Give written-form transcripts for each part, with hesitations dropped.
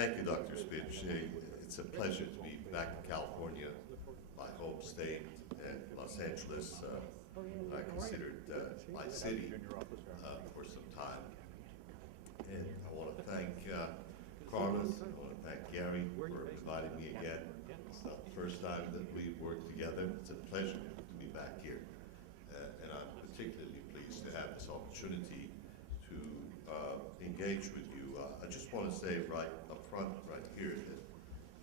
Thank you, Dr. Spitch. It's a pleasure to be back in California, my home state, and Los Angeles. I considered my city for some time. And I want to thank Carlos, I want to thank Gary for inviting me again. It's not the first time that we've worked together. It's a pleasure to be back here. And I'm particularly pleased to have this opportunity to engage with you. I just want to say right up front, right here,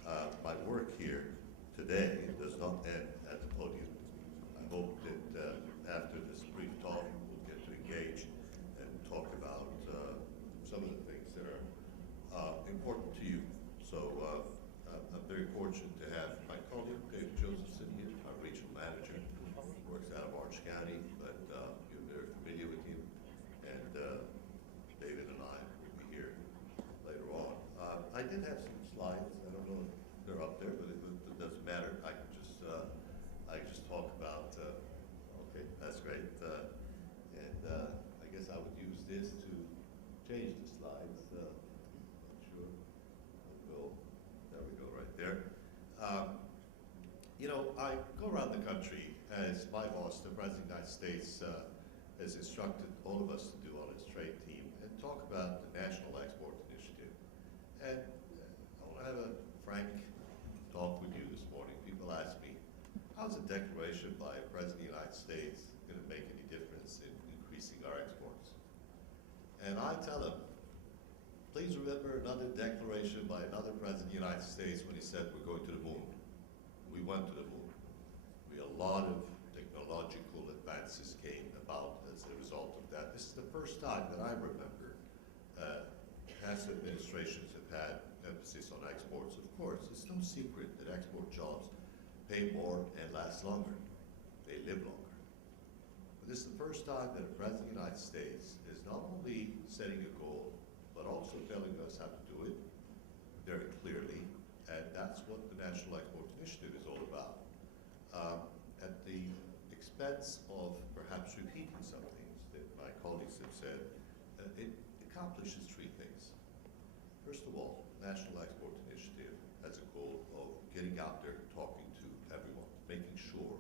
that my work here today does not end at the podium. I hope that after this brief talk, we'll get to engage and talk about some of the things that are important to you. So I'm very fortunate to have my colleague, Dave Josephson, here, our regional manager, works out of Orange County, but you're very familiar with him. And David and I will be here later on. I did have some slides. I don't know if they're up there, but it doesn't matter. I can just talk about. Okay, that's great. I guess I would use this to change the slides. Not sure. There we go, right there. You know, I go around the country as my boss, the President of the United States, has instructed all of us to do on his trade team and talk about the National Export Initiative. And I want to have a frank talk with you this morning. People ask me, how's a declaration by a President of the United States going to make any difference in increasing our exports? And I tell them, please remember another declaration by another President of the United States when he said we're going to the moon. We went to the moon. A lot of technological advances came about as a result of that. This is the first time that I remember past administrations have had emphasis on exports. Of course, it's no secret that export jobs pay more and last longer. They live longer. But this is the first time that a President of the United States is not only setting a goal, but also telling us how to do it very clearly, and that's what the National Export Initiative is all about. At the expense of perhaps repeating some things that my colleagues have said, it accomplishes three things. First of all, National Export Initiative has a goal of getting out there, talking to everyone, making sure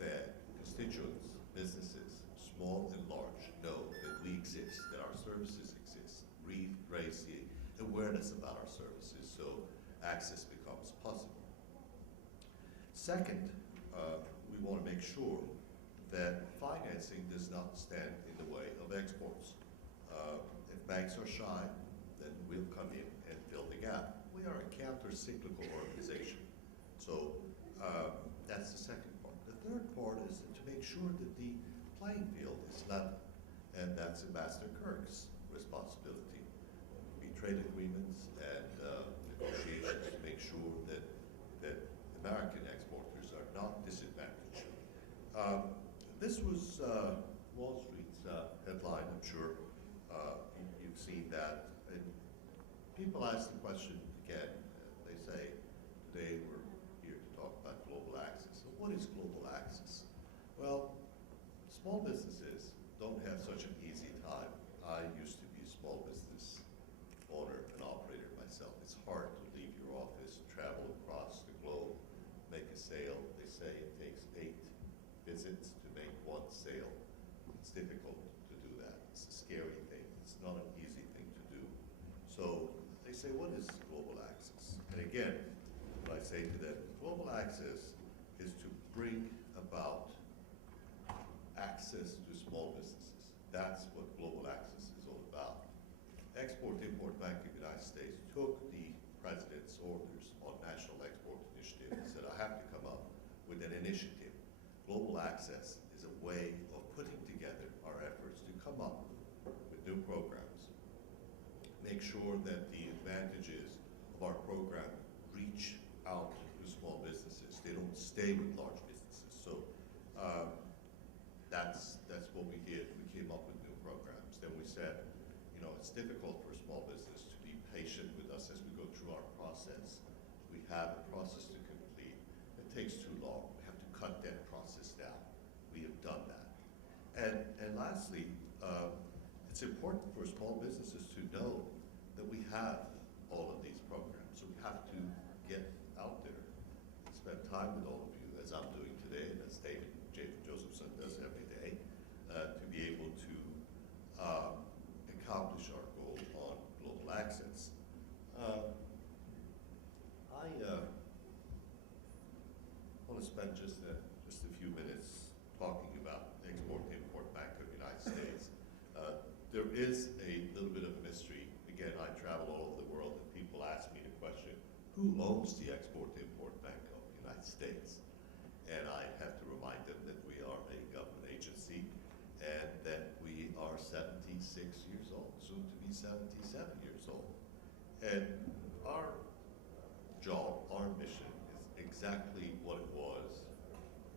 that constituents, businesses, small and large, know that we exist, that our services exist, raise the awareness about our services so access becomes possible. Second, we want to make sure that financing does not stand in the way of exports. If banks are shy, then we'll come in and fill the gap. We are a counter-cyclical organization. So that's the second part. The third part is to make sure that the playing field is level, and that's Ambassador Kirk's responsibility. Be trade agreements and negotiations to make sure that American exporters are not disadvantaged. This was Wall Street's headline, I'm sure you've seen that. And people ask the question again, they say, today we're here to talk about global access. So what is global access? Well, small businesses don't have such an easy time. I used to be a small business owner and operator myself. It's hard to leave your office, travel across the globe, make a sale. They say it takes 8 visits to make 1 sale. It's difficult to do that. It's a scary thing. It's not an easy thing to do. So they say, what is global access? And again, what I say to them, global access is to bring about access to small businesses. That's what global access is all about. Export-Import Bank of the United States took the President's orders on National Export Initiative and said, I have to come up with an initiative. Global access is a way of putting together our efforts to come up with new programs, make sure that the advantages of our program reach out to small businesses. They don't stay with large businesses. So that's what we did. We came up with new programs. Then we said, you know, it's difficult for a small business to be patient with us as we go through our process. We have a process to complete. It takes too long. We have to cut that process down. We have done that. And lastly, it's important for small businesses to know that we have all of these programs. So we have to get out there and spend time with all of you, as I'm doing today, and as David Josephson does every day, to be able to accomplish our goal on global access. I want to spend just a few minutes talking about the Export-Import Bank of the United States. There is a little bit of a mystery. Again, I travel all over the world, and people ask me the question, who owns the Export-Import Bank of the United States? And I have to remind them that we are a government agency and that we are 76 years old, soon to be 77 years old. And our job, our mission is exactly what it was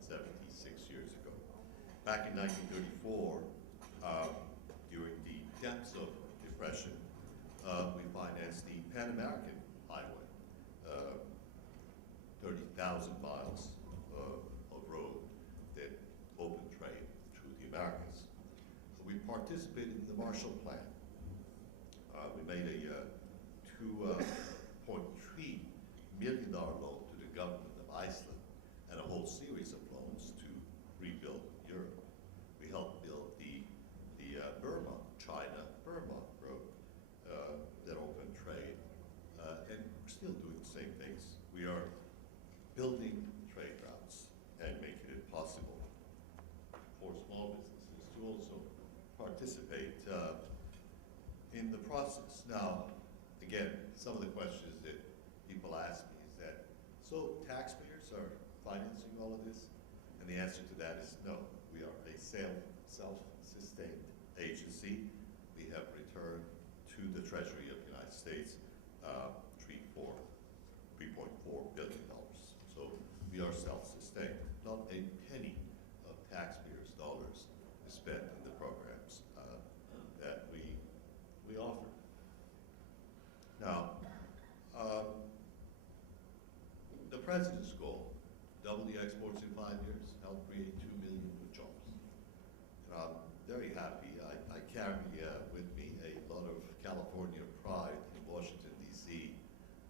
76 years ago. Back in 1934, during the depths of depression, we financed the Pan American Highway, 30,000 miles of road that opened trade through the Americas. We participated in the Marshall Plan. We made a $2.3 million loan to the government of Iceland and a whole series of loans to rebuild Europe. We helped build the China-Burma road that opened trade, and we're still doing the same things. We are building trade routes and making it possible for small businesses to also participate in the process. Now, again, some of the questions that people ask me is that, so taxpayers are financing all of this? And the answer to that is no. We are a self-sustained agency. We have returned to the Treasury of the United States $3.4 billion. So we are self-sustained. Not a penny of taxpayers' dollars is spent in the programs that we offer. Now, the President's goal, double the exports in 5 years, help create 2 million new jobs. And I'm very happy. I carry with me a lot of California pride in Washington, D.C.,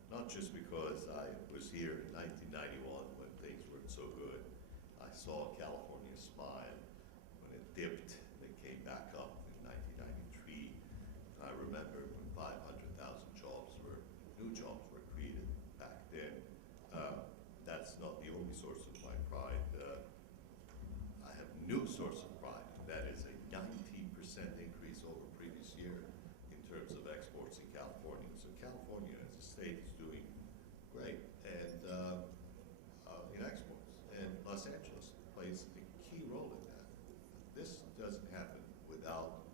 not just because I was here in 1991 when things weren't so good. I saw California smile when it dipped and it came back up in 1993. I remember when 500,000 new jobs were created back then. That's not the only source of my pride. I have a new source of pride, and that is a 19% increase over previous year in terms of exports in California. So California as a state is doing great and in exports. And Los Angeles plays a key role in that. This doesn't happen without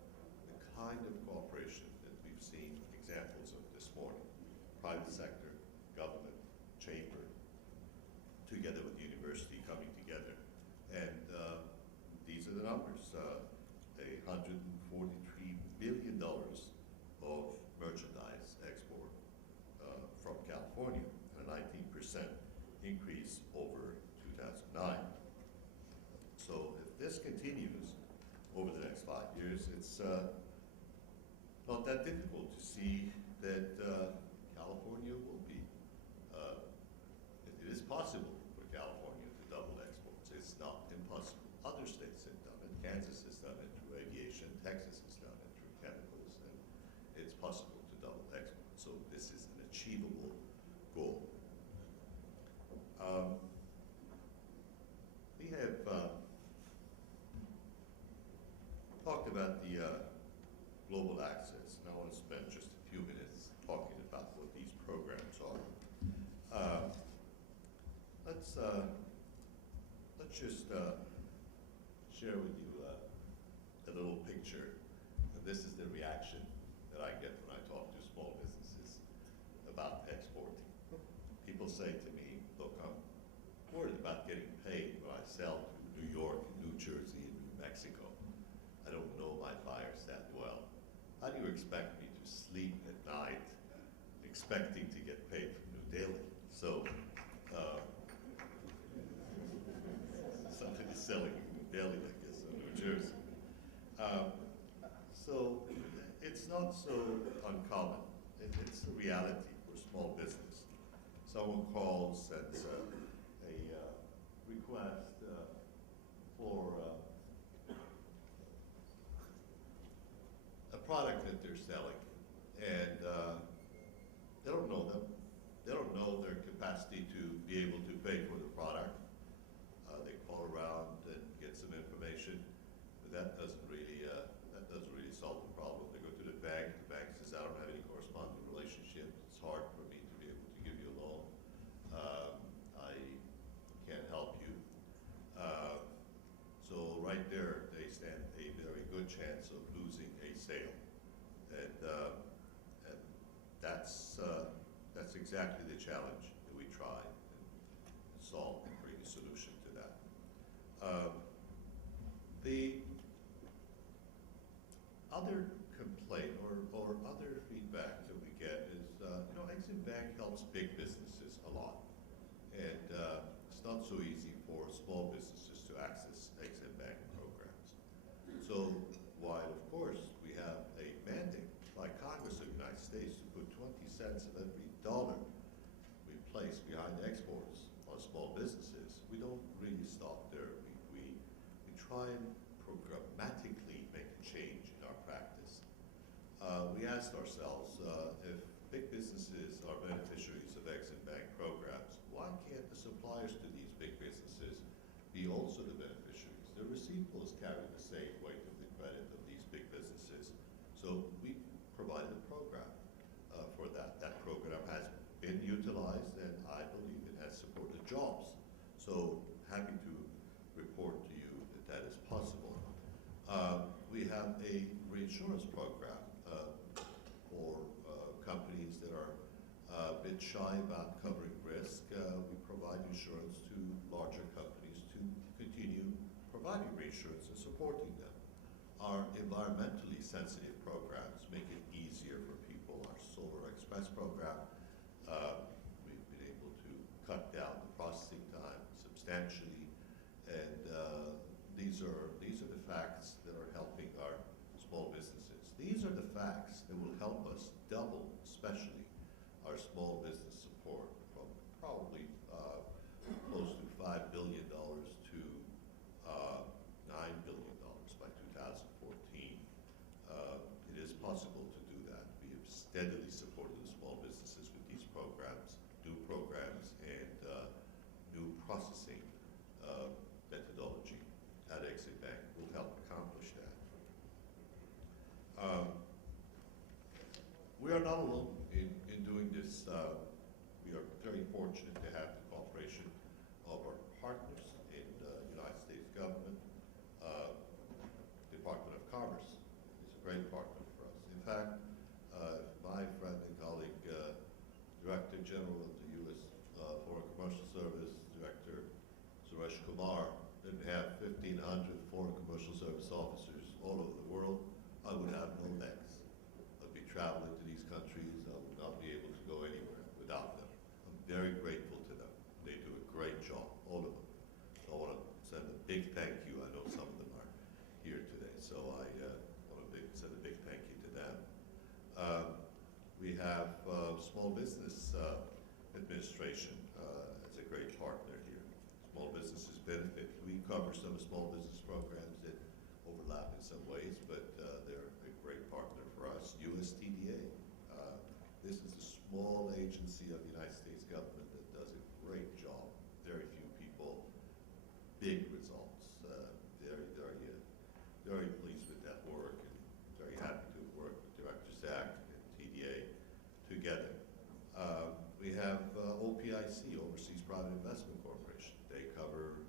the kind of cooperation that we've seen examples of this morning. Private sector, government, chamber, together with the university coming together. And these are the numbers. $143 billion of merchandise export from California, and a 19% increase over 2009. So if this continues over the next 5 years, it's not that difficult to see that California will be, it is possible for California to double exports. It's not impossible. Other states have done it. Kansas has done it through aviation. Texas has done it through chemicals. And it's possible to double exports. So this is an achievable goal. We have talked about the global access, and I want to spend just a few minutes talking about what these programs are. Let's just share with you a little picture. And this is the reaction that I get when I talk to small businesses about exporting. People say to me, look, I'm worried about getting paid when I sell to New York, New Jersey, and New Mexico. I don't know my buyers that well. How do you expect me to sleep at night expecting to get paid from New Delhi? So somebody is selling in New Delhi, I guess, in New Jersey. So it's not so uncommon. It's a reality. small business. Someone calls, sends a request for a product that they're selling, and they don't know them. They don't know their capacity to be able to pay for the product. They call around and get some information, but that doesn't really solve the problem. They go to the bank says, I don't have any corresponding relationship. It's hard for me to be able to give you a loan. I can't help you. So right there, they stand a very good chance of losing a sale. And that's exactly the challenge that we try and solve and bring a solution to that. The other complaint or other feedback that we get is, EXIM Bank helps big businesses a lot. And it's not so easy for small businesses to access EXIM Bank programs. So while, of course, we have a mandate by Congress of the United States to put 20 cents of every dollar we place behind exports on small businesses, we don't really stop there. We try and programmatically make a change in our practice. We asked ourselves, if big businesses are beneficiaries of EXIM Bank programs, why can't the suppliers to these big businesses be also the beneficiaries? The receivables carry the same weight of the credit of these big businesses. So we provided a program for that. That program has been utilized, and I believe it has supported jobs. So happy to report to you that that is possible. We have a reinsurance program for companies that are a bit shy about covering risk. We provide insurance to larger companies to continue providing reinsurance and supporting them. Our environmentally sensitive programs make it easier for people. Our Solar Express program, we've been able to cut down the processing time substantially, and these are the facts that are helping our small businesses. These are the facts that will help us double, especially our small business support from probably close to $5 billion to $9 billion by 2014. It is possible to do that. We have steadily supported the small businesses with these programs, new programs, and new processing methodology at EXIM Bank will help accomplish that. We are not alone in doing this. We are very fortunate to have the cooperation of our partners in the United States government. Department of Commerce is a great partner for us. In fact, my friend and colleague, Director General of the U.S. Foreign Commercial Service, Director Suresh Kumar, didn't have 1,500 foreign commercial service officers all over the world, I would have no legs. I'd be traveling to these countries. I would not be able to go anywhere without them. I'm very grateful to them. They do a great job, all of them. So I want to send a big thank you. I know some of them are here today, so I want to send a big thank you to them. We have Small Business Administration as a great partner here. Small businesses benefit. We cover some small business programs that overlap in some ways, but they're a great partner for us. USTDA. This is a small agency of the United States government that does a great job. Very few people, big results. Very pleased with that work, and very happy to work with Director Zach and TDA together. We have OPIC, Overseas Private Investment Corporation. They cover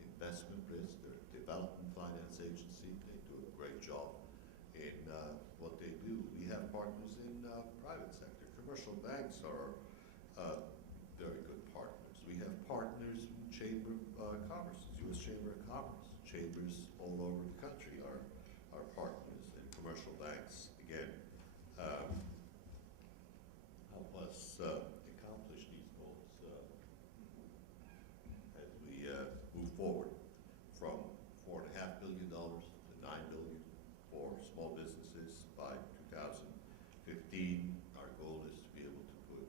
investment risk. They're a development finance agency. They do a great job in what they do. We have partners in private sector. Commercial banks are very good partners. We have partners in Chamber of Commerce, U.S. Chamber of Commerce. Chambers all over the country are partners, and commercial banks, again, help us accomplish these goals as we move forward from $4.5 billion to $9 billion for small businesses by 2015. Our goal is to be able to put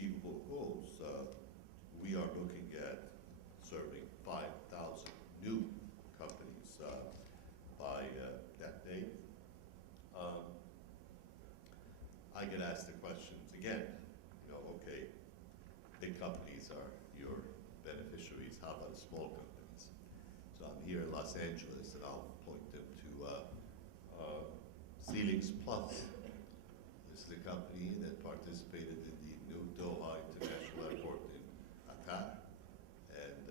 achievable goals. We are looking at serving 5,000 new companies by that date. I get asked the questions again, okay, big companies are your beneficiaries, how about small companies? So I'm here in Los Angeles, and I'll point them to Ceilings Plus. This is a company that participated in the new Doha International Airport in Qatar, and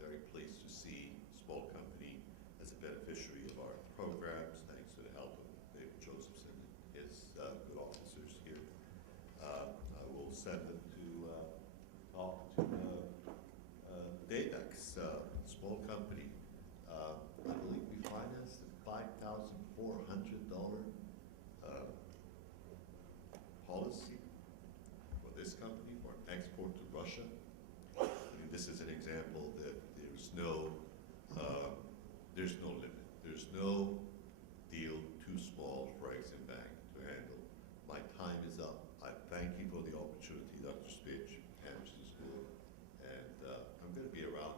very pleased to see a small company as a beneficiary of our programs, thanks to the help of David Josephson and his good officers here. I will send them to talk to Dadex, small company. I believe we financed a $5,400 policy for this company for export to Russia. I mean, this is an example that there's no limit. There's no deal too small for EXIM Bank to handle. My time is up. I thank you for the opportunity, Dr. Spitch, Amnesty School, and I'm going to be around